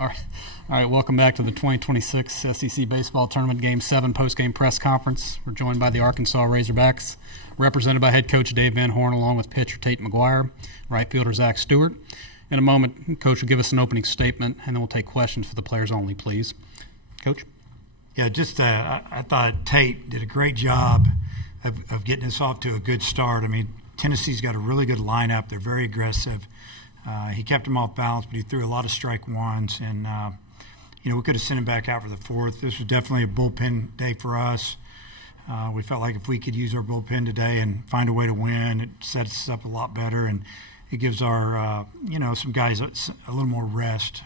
All right, welcome back to the 2026 SEC Baseball Tournament Game 7 post-game press conference. We're joined by the Arkansas Razorbacks, represented by head coach Dave Van Horn, along with pitcher Tate McGuire, right fielder Zack Stewart. In a moment, Coach will give us an opening statement, and then we'll take questions for the players only, please. Coach? Yeah, I thought Tate did a great job of getting us off to a good start. I mean, Tennessee's got a really good lineup. They're very aggressive. He kept them off balance, but he threw a lot of strike ones. And, we could have sent him back out for the fourth. This was definitely a bullpen day for us. We felt like if we could use our bullpen today and find a way to win, it sets us up a lot better. And it gives our, some guys a little more rest,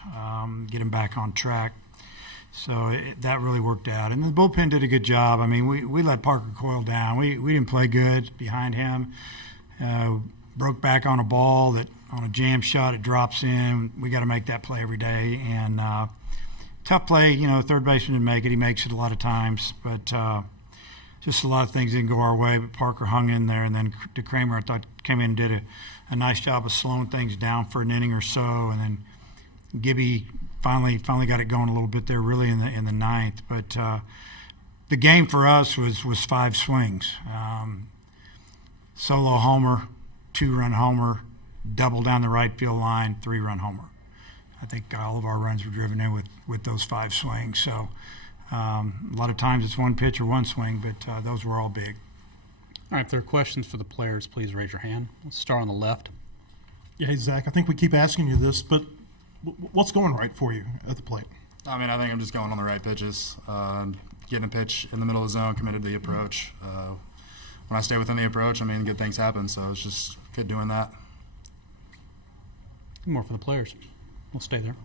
get them back on track. So that really worked out. And the bullpen did a good job. I mean, we let Parker Coyle down. We didn't play good behind him. Broke back on a ball that on a jam shot, it drops in. We got to make that play every day. And tough play, third baseman didn't make it. He makes it a lot of times. But just a lot of things didn't go our way. But Parker hung in there. And then DeCramer, I thought, came in and did a nice job of slowing things down for an inning or so. And then Gibby finally got it going a little bit there, really in the ninth. But the game for us was 5 swings. Solo homer, 2-run homer, double down the right field line, 3-run homer. I think all of our runs were driven in with those 5 swings. So a lot of times it's one pitch or one swing, but those were all big. All right, if there are questions for the players, please raise your hand. Let's start on the left. Yeah, hey, Zach, I think we keep asking you this, but what's going right for you at the plate? I mean, I think I'm just going on the right pitches, getting a pitch in the middle of the zone, committed to the approach. When I stay within the approach, I mean, good things happen, so it's just good doing that. More for the players. We'll stay there.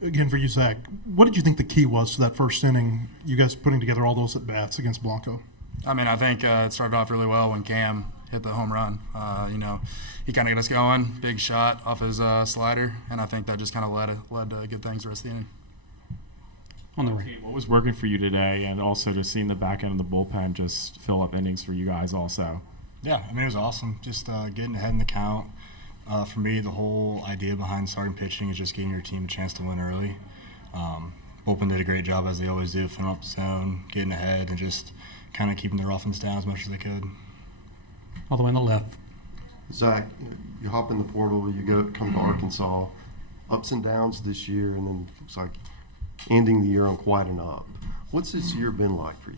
Again, for you, Zach, what did you think the key was to that first inning, you guys putting together all those at-bats against Blanco? I mean, I think it started off really well when Cam hit the home run. He kind of got us going, big shot off his slider, and I think that just kind of led to good things the rest of the inning. On the right. What was working for you today, and also just seeing the back end of the bullpen just fill up innings for you guys also? Yeah, I mean, it was awesome. Just getting ahead in the count. For me, the whole idea behind starting pitching is just giving your team a chance to win early. Bullpen did a great job, as they always do, filling up the zone, getting ahead, and just kind of keeping their offense down as much as they could. All the way on the left. Zach, you hop in the portal, come to Arkansas, ups and downs this year, and then it's like ending the year on quite an up. What's this year been like for you?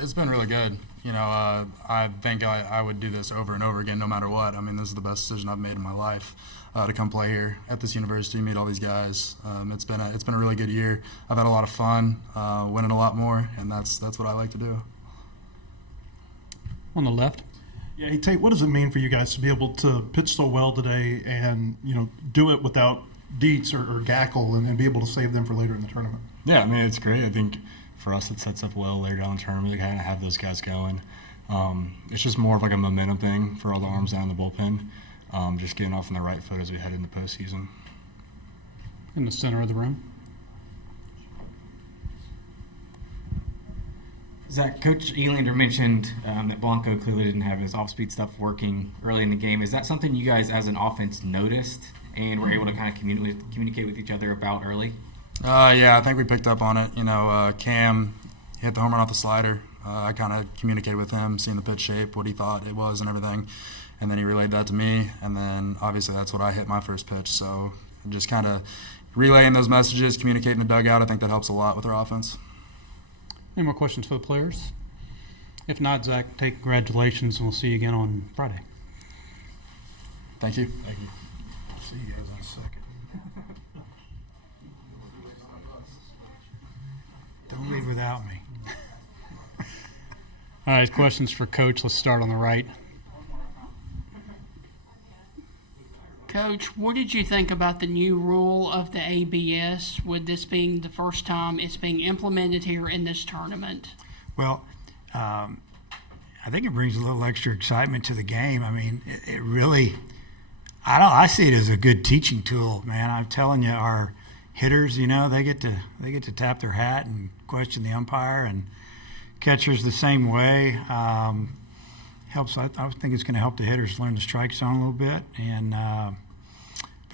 It's been really good. I think I would do this over and over again no matter what. I mean, this is the best decision I've made in my life to come play here at this university, meet all these guys. It's been a really good year. I've had a lot of fun, winning a lot more, and that's what I like to do. On the left. Yeah, hey, Tate, what does it mean for you guys to be able to pitch so well today and, do it without Dietz or Gackle and be able to save them for later in the tournament? Yeah, I mean, it's great. I think for us it sets up well later down in the tournament to kind of have those guys going. It's just more of like a momentum thing for all the arms down in the bullpen, just getting off on the right foot as we head into postseason. In the center of the room. Zach, Coach Elander mentioned that Blanco clearly didn't have his off-speed stuff working early in the game. Is that something you guys as an offense noticed and were able to kind of communicate with each other about early? Yeah, I think we picked up on it. Cam hit the home run off the slider. I kind of communicated with him, seeing the pitch shape, what he thought it was and everything. And then he relayed that to me. And then obviously that's what I hit my first pitch. So just kind of relaying those messages, communicating the dugout, I think that helps a lot with our offense. Any more questions for the players? If not, Zach, Tate, congratulations, and we'll see you again on Friday. Thank you. Thank you. See you guys in a second. Don't leave without me. All right, questions for Coach. Let's start on the right. Coach, what did you think about the new rule of the ABS, with this being the first time it's being implemented here in this tournament? Well, I think it brings a little extra excitement to the game. I mean, it really – I see it as a good teaching tool, man. I'm telling you, our hitters, they get to tap their hat and question the umpire, and catchers the same way. Helps. I think it's going to help the hitters learn the strike zone a little bit, and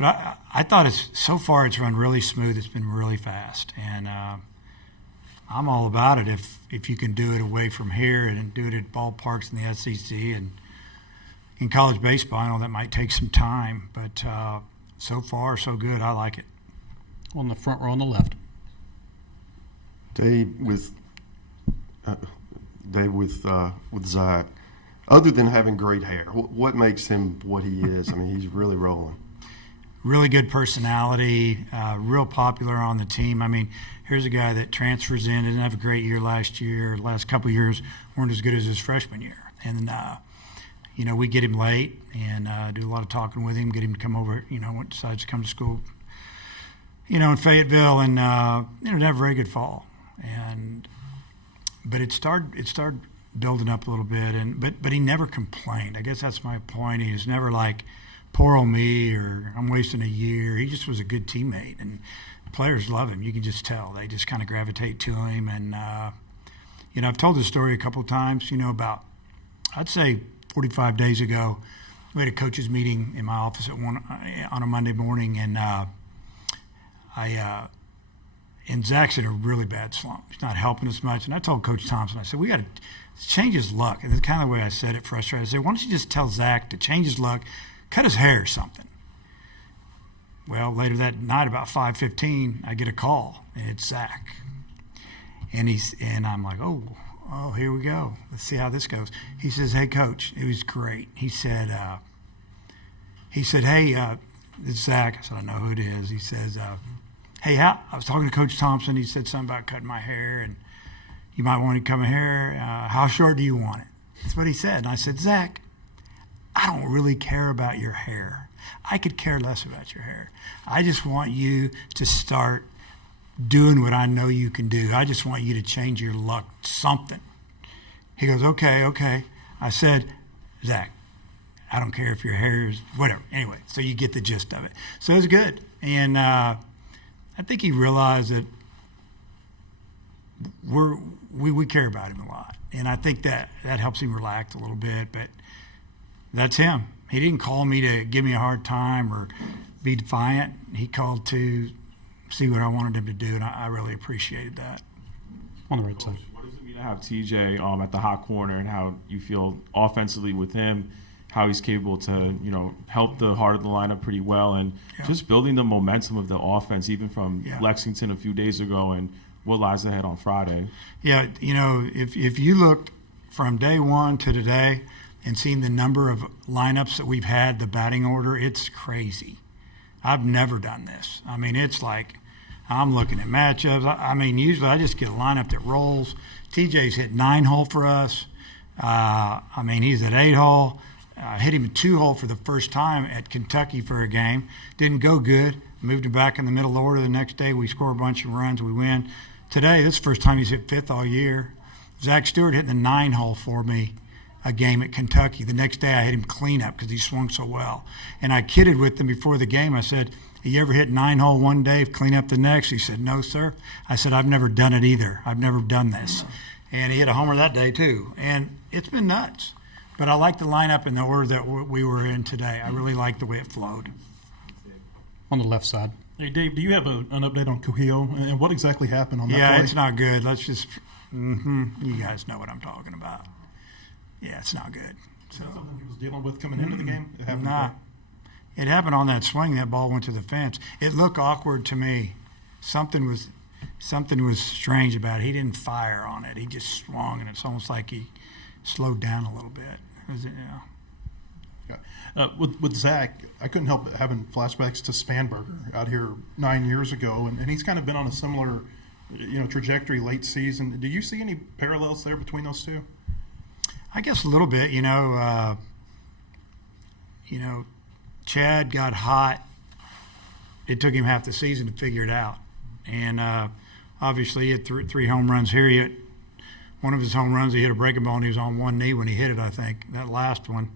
But I thought so far it's run really smooth. It's been really fast, and I'm all about it if you can do it away from here and do it at ballparks in the SEC and in college baseball. I know that might take some time, but so far so good. I like it. On the front row on the left. Dave with Zack. Other than having great hair, what makes him what he is? I mean, he's really rolling. Really good personality, real popular on the team. I mean, here's a guy that transfers in, didn't have a great year last year. The last couple of years weren't as good as his freshman year. And, we get him late and do a lot of talking with him, get him to come over, decides to come to school, in Fayetteville. And, didn't have a very good fall. But it started building up a little bit. But he never complained. I guess that's my point. He was never like, poor old me, or I'm wasting a year. He just was a good teammate, and players love him. You can just tell. They just kind of gravitate to him. And, I've told this story a couple of times, about, I'd say 45 days ago, we had a coaches meeting in my office on a Monday morning, and and Zach's in a really bad slump. He's not helping us much. And I told Coach Thompson, I said, we got to change his luck. And that's kind of the way I said it, frustrated. I said, why don't you just tell Zach to change his luck, cut his hair or something. Well, later that night, about 5:15, I get a call, and it's Zack. And I'm like, oh, here we go. Let's see how this goes. He says, hey, Coach, it was great. He said, hey, it's Zack. I said, I know who it is. He says, hey, I was talking to Coach Thompson. He said something about cutting my hair, and you might want to cut my hair. How short do you want it? That's what he said. And I said, Zack, I don't really care about your hair. I could care less about your hair. I just want you to start doing what I know you can do. I just want you to change your luck, something. He goes, okay. I said, Zack, I don't care if your hair is whatever. Anyway, so you get the gist of it. So it was good. And I think he realized that we care about him a lot. And I think that helps him relax a little bit. But that's him. He didn't call me to give me a hard time or be defiant. He called to see what I wanted him to do, and I really appreciated that. On the right side. What does it mean to have TJ at the hot corner, and how you feel offensively with him, how he's capable to, help the heart of the lineup pretty well, and just building the momentum of the offense, even from Lexington a few days ago and what lies ahead on Friday? Yeah, if you looked from day one to today and seen the number of lineups that we've had, the batting order, it's crazy. I've never done this. I mean, it's like I'm looking at matchups. I mean, usually I just get a lineup that rolls. TJ's hit 9-hole for us. He's at 8-hole. Hit him a 2-hole for the first time at Kentucky for a game. Didn't go good. Moved him back in the middle order the next day. We score a bunch of runs. We win. Today, this is the first time he's hit 5th all year. Zach Stewart hit the 9-hole for me a game at Kentucky. The next day I hit him cleanup because he swung so well. And I kidded with him before the game. I said, have you ever hit 9-hole one day, clean up the next? He said, no, sir. I said, I've never done it either. I've never done this. And he hit a homer that day too. And it's been nuts. But I like the lineup in the order that we were in today. I really like the way it flowed. On the left side. Hey, Dave, do you have an update on Kuhio and what exactly happened on that play? Yeah, it's not good. Let's just you guys know what I'm talking about. Yeah, it's not good. So something he was dealing with coming into the game? It happened It happened on that swing. That ball went to the fence. It looked awkward to me. Something was strange about it. He didn't fire on it. He just swung, and it's almost like he slowed down a little bit. With Zack, I couldn't help but having flashbacks to Spanberger out here 9 years ago, and he's kind of been on a similar, trajectory late season. Do you see any parallels there between those two? I guess a little bit. Chad got hot. It took him half the season to figure it out, and obviously he had three home runs here. He hit one of his home runs. He hit a breaking ball, and he was on one knee when he hit it. I think that last one.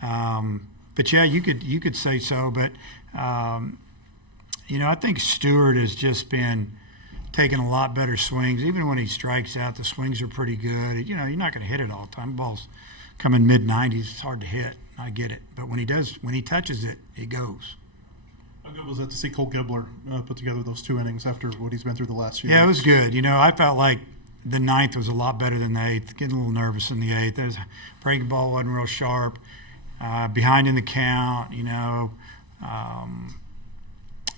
But yeah, you could say so. But I think Stewart has just been taking a lot better swings. Even when he strikes out, the swings are pretty good. You're not going to hit it all the time. The ball's coming mid-90s. It's hard to hit. I get it. But when he touches it, it goes. How good was it to see Cole Gibbler put together those 2 innings after what he's been through the last year? Yeah, it was good. I felt like the 9th was a lot better than the 8th. Getting a little nervous in the 8th. There's breaking ball wasn't real sharp. Behind in the count,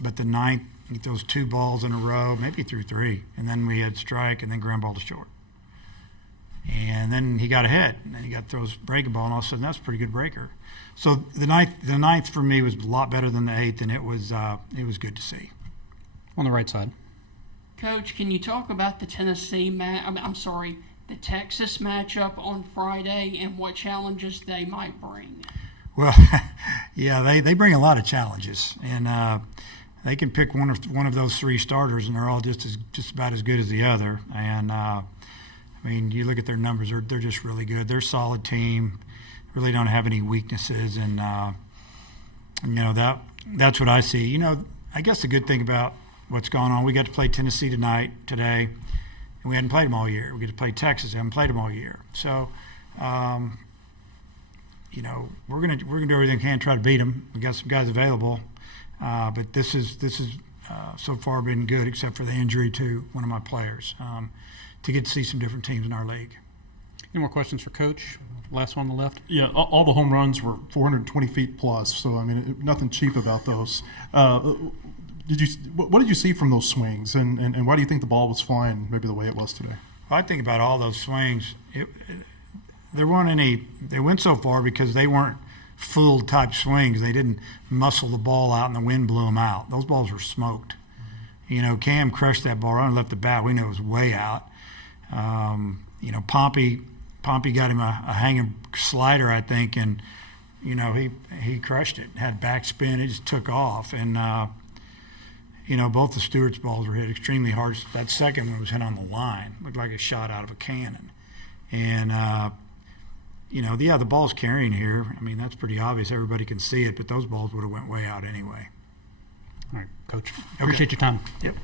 but the 9th, those 2 balls in a row, maybe through 3, and then we had strike and then ground ball to short. And then he got ahead, and then he got those breaking ball, and all of a sudden that's a pretty good breaker. So the ninth for me was a lot better than the 8th, and it was good to see. On the right side. Coach, can you talk about the the Texas matchup on Friday and what challenges they might bring? Well, yeah, they bring a lot of challenges, and they can pick one of those 3 starters, and they're all just about as good as the other. And you look at their numbers; they're just really good. They're a solid team. Really don't have any weaknesses, and that's what I see. I guess the good thing about what's going on, we got to play Tennessee today, and we hadn't played them all year. We get to play Texas, haven't played them all year. So, we're gonna do everything we can to try to beat them. We got some guys available, but this is so far been good, except for the injury to one of my players. To get to see some different teams in our league. Any more questions for Coach? Last one on the left. Yeah, all the home runs were 420 feet plus, so nothing cheap about those. What did you see from those swings, and why do you think the ball was flying maybe the way it was today? Well, I think about all those swings. There weren't any. They went so far because they weren't full type swings. They didn't muscle the ball out and the wind blew them out. Those balls were smoked. Cam crushed that ball around and left the bat. We knew it was way out. Pompey got him a hanging slider, I think, and he crushed it. Had backspin, it just took off, and both the Stewart's balls were hit extremely hard. That second one was hit on the line, looked like a shot out of a cannon, and the ball's carrying here. That's pretty obvious. Everybody can see it, but those balls would have went way out anyway. All right, Coach. Appreciate your time. Yep.